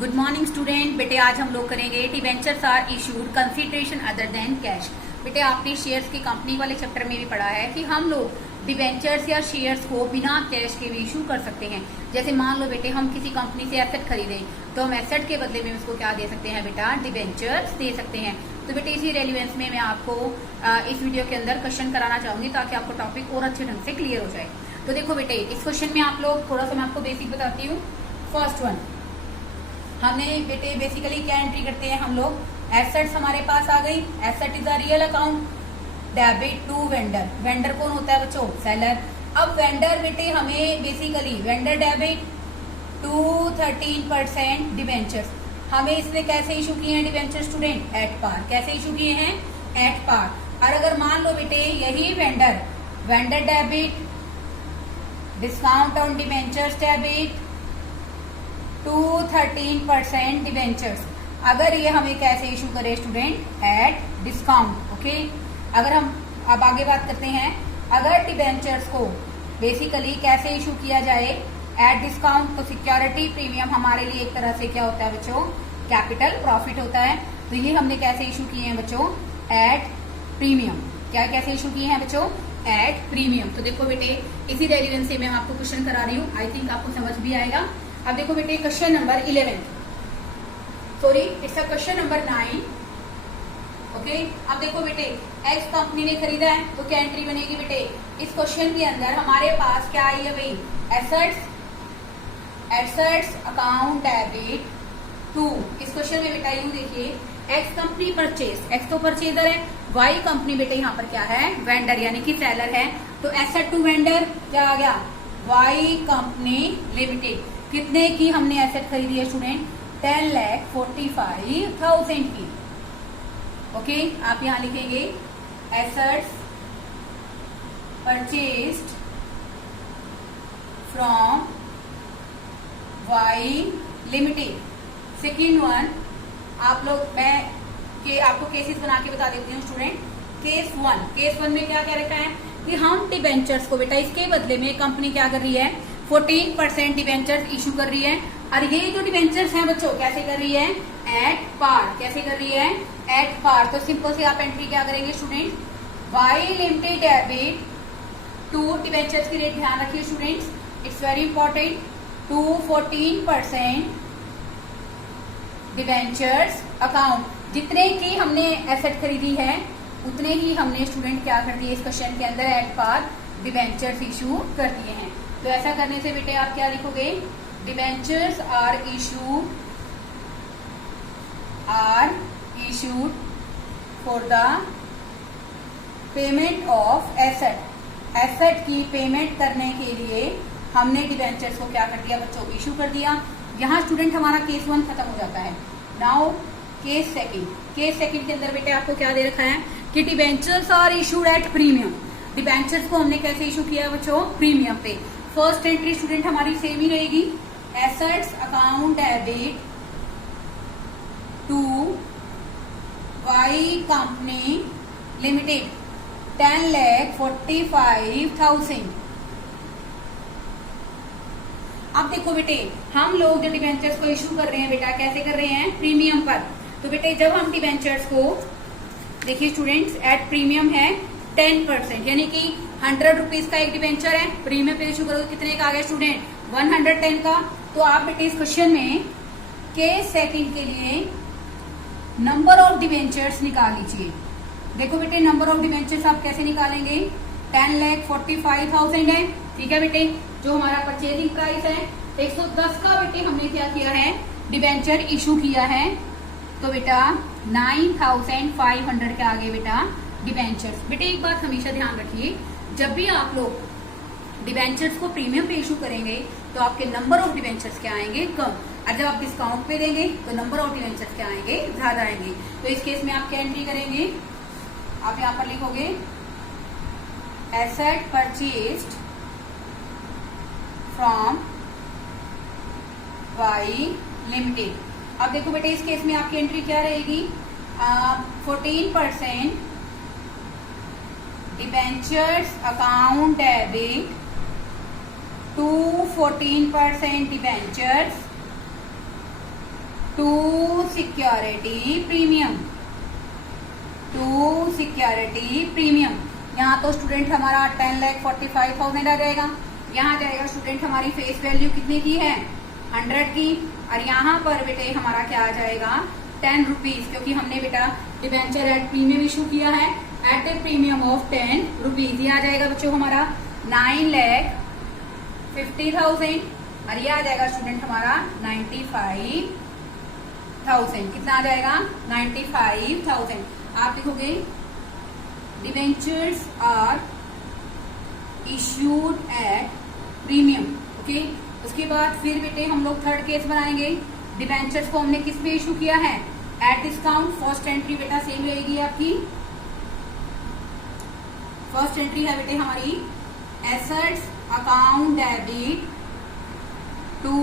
Good morning student. बेटे आज हम लोग करेंगे debentures are issued consideration other than cash. बेटे आपने शेयर्स की कंपनी वाले चैप्टर में भी पढ़ा है कि हम लोग डिबेंचर्स या शेयर्स को बिना कैश के भी इशू कर सकते हैं। जैसे मान लो बेटे हम किसी कंपनी से एसेट खरीदें तो हम एसेट के बदले में उसको क्या दे सकते हैं बेटा, डिबेंचर्स दे सकते हैं। तो बेटे इसी रेलिवेंस में मैं आपको इस वीडियो के अंदर क्वेश्चन कराना चाहूंगी ताकि आपको टॉपिक और अच्छे ढंग से क्लियर हो जाए। तो देखो बेटे इस क्वेश्चन में आप लोग थोड़ा सा मैं आपको बेसिक बताती हूँ। फर्स्ट वन हमने बेटे बेसिकली क्या एंट्री करते हैं हम लोग, एसेट्स हमारे पास आ गई। Asset is a real account, debit to vendor. Vendor कौन होता है बच्चों, सेलर। अब वेंडर बेटे हमें basically vendor debit to 13% debentures. हमें इसने कैसे इशू किए हैं डिबेंचर स्टूडेंट, एट पार। कैसे इशू किए हैं, एट पार। और अगर मान लो बेटे यही vendor debit discount on debentures debit to 13% debentures, अगर ये हमें कैसे इशू करे स्टूडेंट, एट डिस्काउंट। ओके, अगर हम अब आगे बात करते हैं, अगर डिबेंचर्स को बेसिकली कैसे इशू किया जाए, एट डिस्काउंट, तो सिक्योरिटी प्रीमियम हमारे लिए एक तरह से क्या होता है बच्चों, कैपिटल प्रॉफिट होता है। तो ये हमने कैसे इशू किए हैं बच्चों, एट प्रीमियम। क्या कैसे इशू किए हैं बच्चों, एट प्रीमियम। तो देखो बेटे इसी रेलिवेंस से मैं आपको क्वेश्चन करा रही हूँ, आई थिंक आपको समझ भी आएगा। अब देखो बेटे question number 11, sorry it's a question number 9। Okay, अब देखो बेटे एक्स कंपनी ने खरीदा है तो क्या एंट्री बनेगी बेटे, इस क्वेश्चन के अंदर हमारे पास क्या आई है भाई, एसेट्स अकाउंट डेबिट टू। इस क्वेश्चन में बेटा यूं देखिए, एक्स कंपनी परचेज, एक्स तो परचेजर है, वाई कंपनी बेटे यहाँ पर क्या है, वेंडर यानी कि सेलर है। तो एसेट टू वेंडर क्या आ गया, वाई कंपनी लिमिटेड। कितने की हमने एसेट खरीदी है स्टूडेंट, 10,45,000 की। ओके, आप यहां लिखेंगे assets purchased from Y limited. Second one आप लोग, मैं आपको केसेस बना के बता देती हूँ स्टूडेंट। केस वन में क्या रखा है कि हम डिबेंचर्स को बेटा इसके बदले में कंपनी क्या कर रही है, 14% डिबेंचर्स इशू कर रही है। और ये जो डिबेंचर्स हैं बच्चों कैसे कर रही है, एट पार। कैसे कर रही है, एट पार। तो सिंपल से आप एंट्री क्या करेंगे student, Y limited debit to, debentures की रेट ध्यान रखिए students, it's very important, to 14% debentures account. जितने की हमने एसेट खरीदी है उतने ही हमने स्टूडेंट क्या कर दिए, इस क्वेश्चन के अंदर एट पार डिबेंचर्स इशू कर दिए हैं। तो ऐसा करने से बेटे आप क्या लिखोगे, debentures are issued for the payment of asset. Asset की पेमेंट करने के लिए हमने डिबेंचर्स को क्या कर दिया बच्चों, इशू कर दिया। यहाँ स्टूडेंट हमारा केस 1 खत्म हो जाता है। नाउ केस सेकंड के अंदर बेटे आपको क्या दे रखा है कि debentures are issued at premium. Debentures को हमने कैसे इशू किया बच्चों, प्रीमियम पे। फर्स्ट एंट्री स्टूडेंट हमारी सेम ही रहेगी, assets account debit to Y company limited 10,45,000। अब देखो बेटे हम लोग जो डिबेंचर्स को इशू कर रहे हैं बेटा कैसे कर रहे हैं, प्रीमियम पर। तो बेटे जब हम डिबेंचर्स को देखिए स्टूडेंट्स एट प्रीमियम है 10%, यानी कि 100 रुपीज का एक डिबेंचर है, प्रीमियम पे इशू करोगे कितने का आ गया स्टूडेंट, 110 का। तो आप बेटे इस क्वेश्चन में केस सेकंड के लिए नंबर ऑफ डिबेंचर्स निकाल लीजिए। देखो बेटे नंबर ऑफ डिबेंचर्स आप कैसे निकालेंगे, 10,45,000 है, ठीक है बेटे। जो हमारा परचेजिंग प्राइस है 110 का बेटे हमने क्या किया है, डिबेंचर इशू किया है। तो बेटा 9,500 के आगे बेटा डिबेंचर्स। बेटे एक बात हमेशा ध्यान रखिए, जब भी आप लोग डिबेंचर्स को प्रीमियम पे इशू करेंगे तो आपके नंबर ऑफ डिबेंचर्स क्या आएंगे, कम। और जब आप डिस्काउंट पे देंगे तो नंबर ऑफ डिबेंचर्स क्या आएंगे, ज्यादा आएंगे। तो इस केस में आप क्या एंट्री करेंगे, आप यहाँ पर लिखोगे asset purchased from Y limited. अब देखो बेटे इस केस में आपकी एंट्री क्या रहेगी, 14% debentures account debit to 14% debentures to security premium, to security premium. यहाँ तो स्टूडेंट हमारा 10,45,000 आ जाएगा। यहाँ जाएगा स्टूडेंट हमारी फेस वैल्यू कितने की है, 100 की। और यहाँ पर बेटे हमारा क्या आ जाएगा, 10 रुपीज, क्योंकि हमने बेटा डिबेंचर एट प्रीमियम इशू किया है at a premium of 10 rupees. ये आ जाएगा बच्चों हमारा 9,50,000 और ये आ जाएगा स्टूडेंट हमारा 95,000। कितना आ जाएगा, 95,000। आप लिखोगे debentures are issued at premium. Okay, उसके बाद फिर बेटे हम लोग थर्ड केस बनाएंगे। डिबेंचर्स को हमने किस पे इशू किया है, एट डिस्काउंट। फर्स्ट एंट्री बेटा सेम रहेगी आपकी। फर्स्ट एंट्री है बेटे हमारी assets account debit to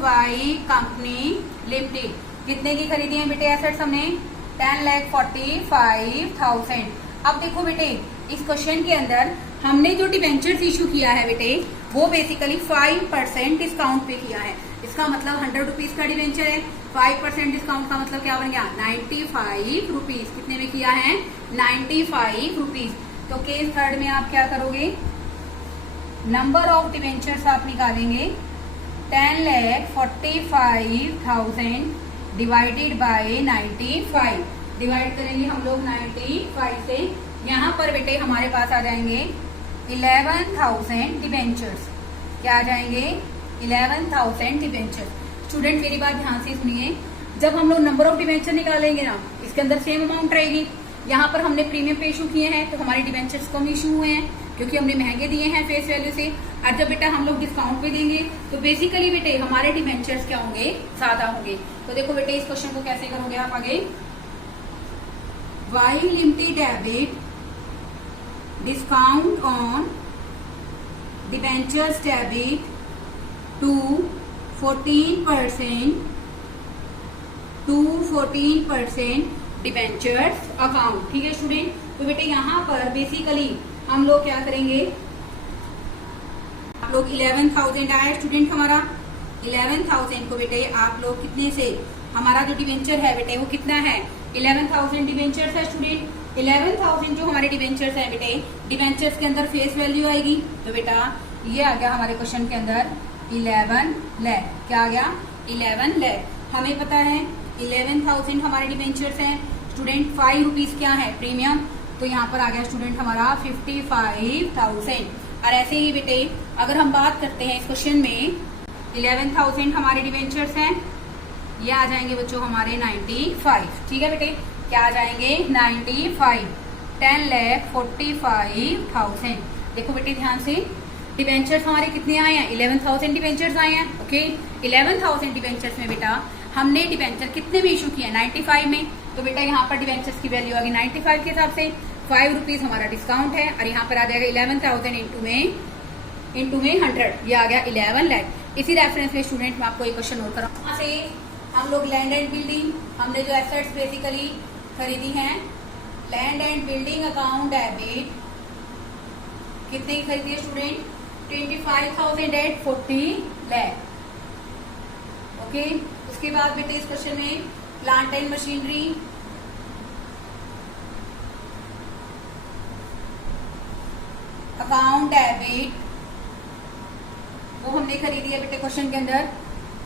Y company limited. कितने की खरीदी है बेटे एसेट्स हमने, 10,45,000। अब देखो बेटे इस क्वेश्चन के अंदर हमने जो डिबेंचर्स इशू किया है बेटे वो बेसिकली 5% डिस्काउंट पे किया है। इसका मतलब 100 रुपीज का डिबेंचर है, 5% डिस्काउंट का मतलब क्या बन गया, 95 रुपीज। कितने में किया है, 95 रुपीज। तो केस थर्ड में आप क्या करोगे, नंबर ऑफ डिबेंचर्स आप निकालेंगे 10,45,000 डिवाइडेड बाय 95। डिवाइड करेंगे हम लोग 95 से। यहाँ पर बेटे हमारे पास आ जाएंगे 11,000 डिबेंचर्स। क्या आ जाएंगे, 11,000 डिबेंचर्स। स्टूडेंट मेरी बात ध्यान से सुनिए, जब हम लोग नंबर ऑफ डिबेंचर निकालेंगे ना, इसके अंदर सेम अमाउंट रहेगी। यहाँ पर हमने प्रीमियम पे इशू किए हैं तो हमारे डिबेंचर्स कम इशू हुए हैं क्योंकि हमने महंगे दिए हैं फेस वैल्यू से। और जब बेटा हम लोग डिस्काउंट पे देंगे तो बेसिकली बेटे हमारे डिबेंचर्स क्या होंगे, ज्यादा होंगे। तो देखो बेटे इस क्वेश्चन को कैसे करोगे आप आगे, Y limited debit discount on debentures debit to 14% debentures account. ठीक है स्टूडेंट, तो बेटे यहाँ पर बेसिकली हम लोग क्या करेंगे, आप लोग 11,000 आया स्टूडेंट हमारा। 11,000 को बेटे आप लोग कितने से, हमारा जो डिबेंचर है बेटे वो कितना है, 11,000 डिबेंचर्स है स्टूडेंट। 11,000 जो हमारे डिबेंचर्स है बेटे, डिबेंचर्स के अंदर फेस वैल्यू आएगी तो बेटा ये आ गया हमारे क्वेश्चन के अंदर 11 लाख। क्या आ गया, 11 लाख। हमें पता है 11,000 हमारे डिबेंचर्स हैं स्टूडेंट। 5 रुपीज क्या है, प्रीमियम। तो यहाँ पर आ गया स्टूडेंट हमारा 55,000। और ऐसे ही बेटे अगर हम बात करते हैं इस क्वेश्चन में, 11,000 हमारे डिबेंचर्स हैं, ये आ जाएंगे बच्चों हमारे 95। ठीक है बेटे, क्या आ जाएंगे, 95। 10,45,000। देखो बेटे ध्यान से, डिबेंचर्स हमारे कितने आए हैं, 11,000 डिबेंचर्स आए हैं। ओके, 11,000 डिबेंचर्स में बेटा हमने डिबेंचर कितने में इशू किया, 95 में। तो बेटा यहाँ पर डिबेंचर्स की वैल्यू आ गई 95 के हिसाब से। 5 रुपीज हमारा डिस्काउंट है और यहाँ पर आ जाएगा 11,000 इंटू में 100, ये आ गया 11 लाख। इसी रेफरेंस में स्टूडेंट मैं आपको एक क्वेश्चन और कराऊँ। यहाँ से हम लोग लैंड एंड बिल्डिंग, हमने जो एसेट्स बेसिकली खरीदी हैं, land and building account debit कितने की खरीदी है स्टूडेंट, 25,000 एट 40 लाख। ओके, उसके बाद बेटे इस क्वेश्चन में plant and machinery, account debit वो हमने खरीदी है बेटे क्वेश्चन के अंदर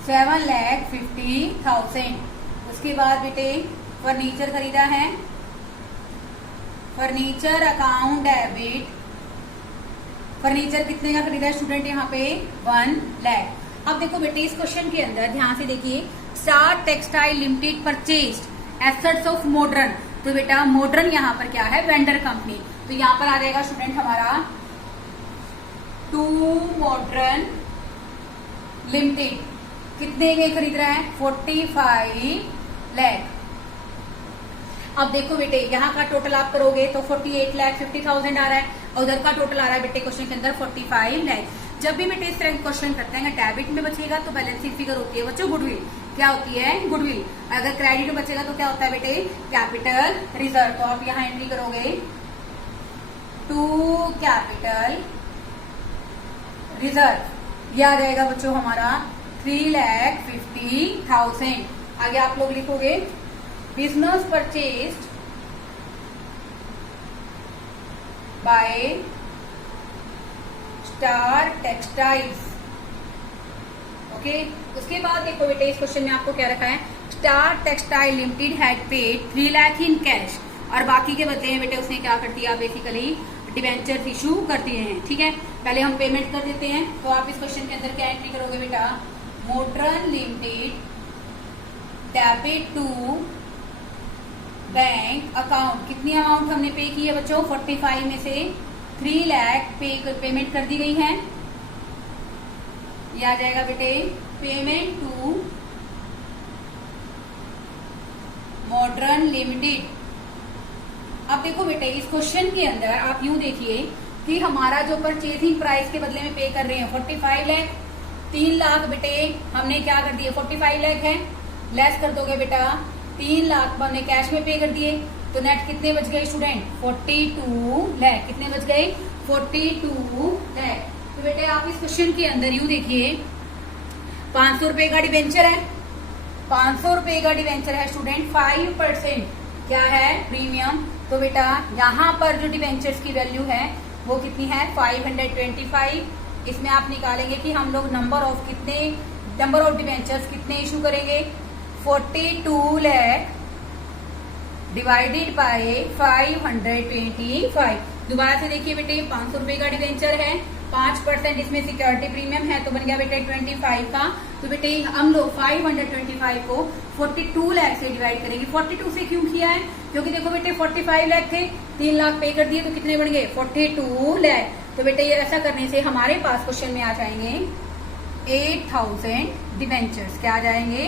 7,50,000। उसके बाद बेटे फर्नीचर खरीदा है, फर्नीचर अकाउंट डेबिट, फर्नीचर कितने का खरीदा है स्टूडेंट, यहाँ पे 1 लाख। अब देखो बेटे इस क्वेश्चन के अंदर ध्यान से देखिए, star textile limited purchased assets of modern. तो बेटा मॉडर्न यहाँ पर क्या है, वेंडर कंपनी। तो यहाँ पर आ जाएगा स्टूडेंट हमारा टू मॉडर्न लिमिटेड कितने के खरीद रहा है, 45 लाख। अब देखो बेटे यहाँ का टोटल आप करोगे तो 48,50,000 आ रहा है और उधर का टोटल आ रहा है बेटे क्वेश्चन के अंदर 45 लाख। जब भी बेटे इस तरह के क्वेश्चन करते हैं, डेबिट में बचेगा तो बैलेंस शीट फिगर होती है बच्चों गुडविल। क्या होती है, गुडविल। अगर क्रेडिट में बचेगा तो क्या होता है बेटे, कैपिटल रिजर्व। तो आप यहाँ एंट्री करोगे टू कैपिटल रिजर्व, ये आ जाएगा बच्चों हमारा 3,50,000। आगे आप लोग लिखोगे business purchased by star textiles. Okay, उसके बाद देखो बेटे इस क्वेश्चन में आपको क्या रखा है, star textile limited had paid 3 lakh in cash, और बाकी के बदले में बेटे उसने क्या कर दिया, बेसिकली डिवेंचर इशू कर दिए हैं। ठीक है, पहले हम पेमेंट कर देते हैं। तो आप इस क्वेश्चन के अंदर क्या एंट्री करोगे बेटा, मोटरन limited debit to bank account. कितनी अमाउंट हमने पे की है बच्चों, 45 में से 3 लाख पेमेंट कर दी गई है। ये आ जाएगा बेटे पेमेंट टू मॉडर्न लिमिटेड। अब देखो बेटे इस क्वेश्चन के अंदर आप यूं देखिए कि हमारा जो परचेजिंग प्राइस के बदले में पे कर रहे हैं 45 लाख, 3 लाख बेटे हमने क्या कर दिए, 45 लाख है, लेस कर दोगे बेटा 3 लाख हमने कैश में पे कर दिए, तो नेट कितने बच गए स्टूडेंट, 42 लाख। कितने बच गए, 42 लाख। तो बेटे आप इस क्वेश्चन के अंदर यूं देखिए 500 रुपए का डिवेंचर है, 500 रुपए का डिवेंचर है स्टूडेंट, 5% क्या है, प्रीमियम। तो बेटा यहाँ पर जो डिवेंचर्स की वैल्यू है वो कितनी है, 525। इसमें आप निकालेंगे कि हम लोग नंबर ऑफ डिवेंचर्स कितने इशू करेंगे, 42 लाख डिवाइडेड बाय 525। दोबारा से देखिए बेटे 500 रुपए का डिवेंचर है, 5% इसमें सिक्योरिटी प्रीमियम है, तो बन गया बेटे 25 का। तो बेटे हम लोग 525 को 42 लाख से डिवाइड करेंगे। 42 से क्यों किया है, क्योंकि देखो बेटे 45 लाख थे, 3 लाख पे कर दिए, तो कितने बन गए, 42 लाख। तो बेटे ये ऐसा करने से हमारे पास क्वेश्चन में आ जाएंगे 8000 डिवेंचर्स। क्या आ जाएंगे,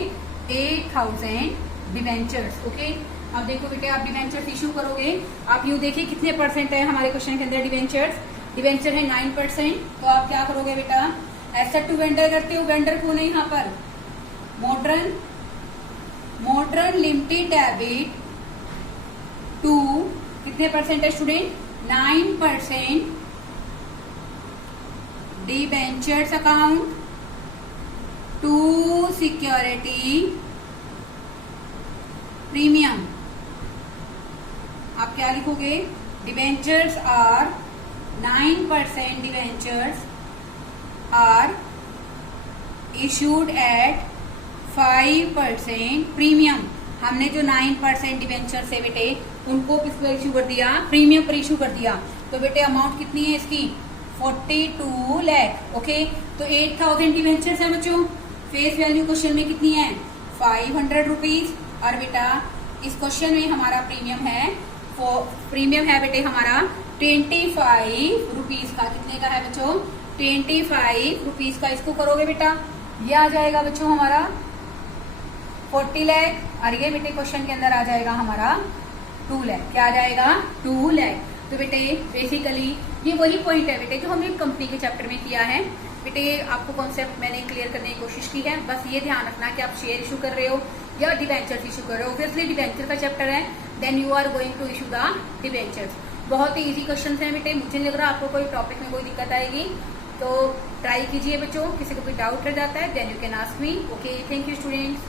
8000 डिवेंचर्स। ओके, अब देखो बेटे आप डिवेंचर्स इशू करोगे, आप यूं देखिए कितने परसेंट है हमारे क्वेश्चन के अंदर डिवेंचर्स, डिवेंचर है 9%। तो आप क्या करोगे बेटा, एसेट टू वेंडर करते हो, वेंडर कौन है यहाँ पर, मॉडर्न लिमिटेड डेबिट टू कितने परसेंट है student, 9% debentures account to security premium. आप क्या लिखोगे, debentures are 9% debentures are issued at 5% premium. हमने जो 9% डिवेंचर से बेटे उनको किस पर इशू कर दिया, प्रीमियम पर इशू कर दिया। तो बेटे अमाउंट कितनी है इसकी, 42 लाख। ओके, तो 8000 डिवेंचर्स है बच्चों, फेस वैल्यू क्वेश्चन में कितनी है, 500 रुपीज। और बेटा इस क्वेश्चन में हमारा प्रीमियम है बेटे हमारा 25 रुपीज का। कितने का है बच्चों, 25 रुपीज का। इसको करोगे बेटा, ये आ जाएगा बच्चों हमारा 40 लाख, और ये बेटे क्वेश्चन के अंदर आ जाएगा हमारा 2 लाख। क्या आ जाएगा, 2 लाख। तो बेटे बेसिकली ये वही पॉइंट है बेटे जो हमने कंपनी के चैप्टर में किया है। बेटे आपको कॉन्सेप्ट मैंने क्लियर करने की कोशिश की है। बस ये ध्यान रखना कि आप शेयर इशू कर रहे हो या डिवेंचर्स इशू कर रहे हो। ऑब्वियसली डिवेंचर का चैप्टर है, then you are going to issue the debentures. बहुत ही इजी क्वेश्चन है बेटे, मुझे नहीं लग रहा आपको कोई टॉपिक में कोई दिक्कत आएगी। तो ट्राई कीजिए बच्चों, किसी को कोई डाउट रह जाता है then you can ask me. Okay, thank you students.